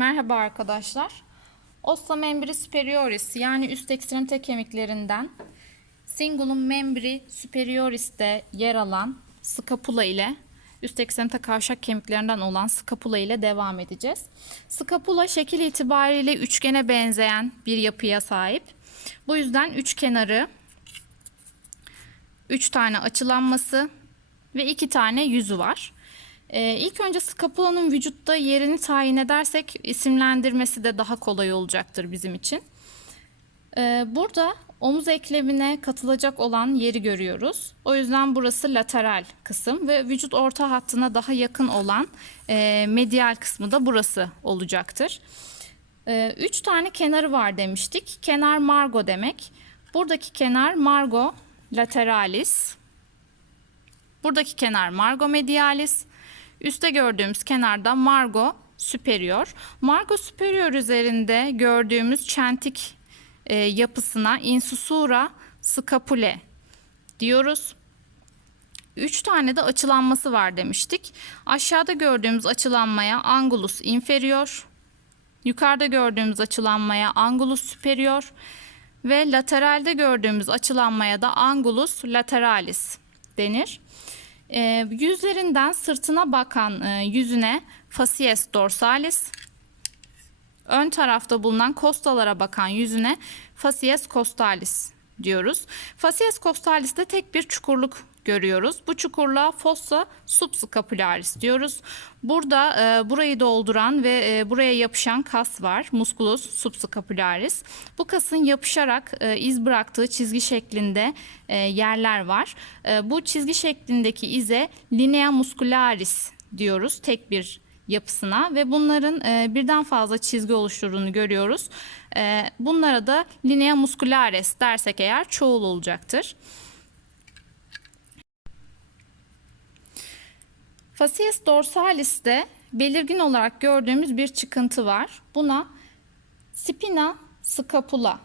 Merhaba arkadaşlar. Ossa membri superioris yani üst ekstremite kemiklerinden cingulum membri superioris'te yer alan scapula ile üst ekstremite kavşak kemiklerinden olan scapula ile devam edeceğiz. Scapula şekil itibariyle üçgene benzeyen bir yapıya sahip. Bu yüzden üç kenarı, üç tane açılanması ve iki tane yüzü var. Ee, ilk önce skapulanın vücutta yerini tayin edersek isimlendirmesi de daha kolay olacaktır bizim için. Ee, burada omuz eklemine katılacak olan yeri görüyoruz. O yüzden burası lateral kısım ve vücut orta hattına daha yakın olan e, medial kısmı da burası olacaktır. Ee, üç tane kenarı var demiştik. Kenar margo demek. Buradaki kenar margo lateralis. Buradaki kenar margo medialis. Üste gördüğümüz kenarda margo superior. Margo superior üzerinde gördüğümüz çentik e, yapısına insusura scapulae diyoruz. Üç tane de açılanması var demiştik. Aşağıda gördüğümüz açılanmaya angulus inferior, yukarıda gördüğümüz açılanmaya angulus superior ve lateralde gördüğümüz açılanmaya da angulus lateralis denir. E, yüzlerinden sırtına bakan e, yüzüne facies dorsalis, ön tarafta bulunan kostalara bakan yüzüne facies costalis diyoruz. Facies costalis'te tek bir çukurluk görüyoruz. Bu çukurluğa fossa subscapularis diyoruz. Burada e, burayı dolduran ve e, buraya yapışan kas var. Musculus subscapularis. Bu kasın yapışarak e, iz bıraktığı çizgi şeklinde e, yerler var. E, bu çizgi şeklindeki ize linea muscularis diyoruz. Tek bir yapısına ve bunların e, birden fazla çizgi oluşturduğunu görüyoruz. E, bunlara da linea muscularis dersek eğer çoğul olacaktır. Facies dorsalis'te belirgin olarak gördüğümüz bir çıkıntı var. Buna spina scapula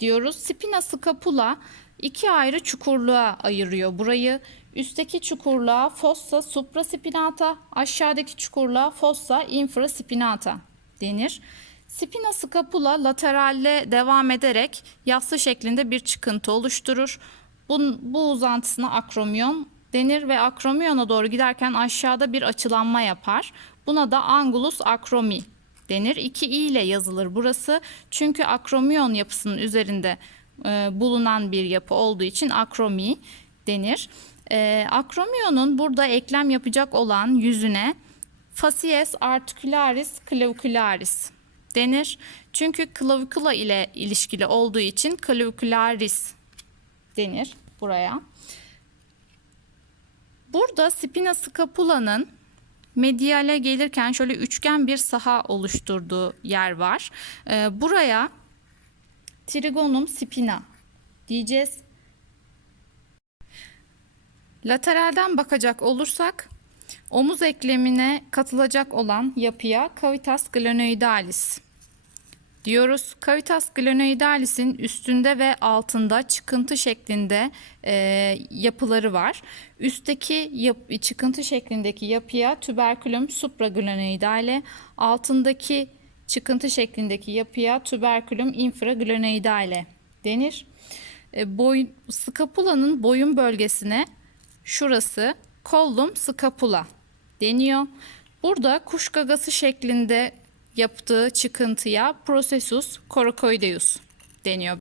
diyoruz. Spina scapula iki ayrı çukurluğa ayırıyor burayı. Üstteki çukurluğa fossa supraspinata, aşağıdaki çukurluğa fossa infraspinata denir. Spina scapula lateralle devam ederek yassı şeklinde bir çıkıntı oluşturur. Bu, bu uzantısına akromyon denir ve akromiyona doğru giderken aşağıda bir açılanma yapar. Buna da angulus akromi denir. İki i ile yazılır burası. Çünkü akromiyon yapısının üzerinde e, bulunan bir yapı olduğu için akromi denir. E, akromiyonun burada eklem yapacak olan yüzüne facies articularis clavicularis denir. Çünkü clavikula ile ilişkili olduğu için clavicularis denir buraya. Burada spina scapula'nın mediale gelirken şöyle üçgen bir saha oluşturduğu yer var. Ee, buraya trigonum spina diyeceğiz. Lateralden bakacak olursak omuz eklemine katılacak olan yapıya cavitas glenoidalis diyoruz. Cavitas glenoidalis'in üstünde ve altında çıkıntı şeklinde e, yapıları var. Üstteki yap, çıkıntı şeklindeki yapıya tuberculum supraglenoidale, altındaki çıkıntı şeklindeki yapıya tuberculum infraglenoidale denir. E, boy, skapulanın boyun bölgesine şurası collum scapula deniyor. Burada kuş gagası şeklinde yaptığı çıkıntıya processus coracoideus deniyor.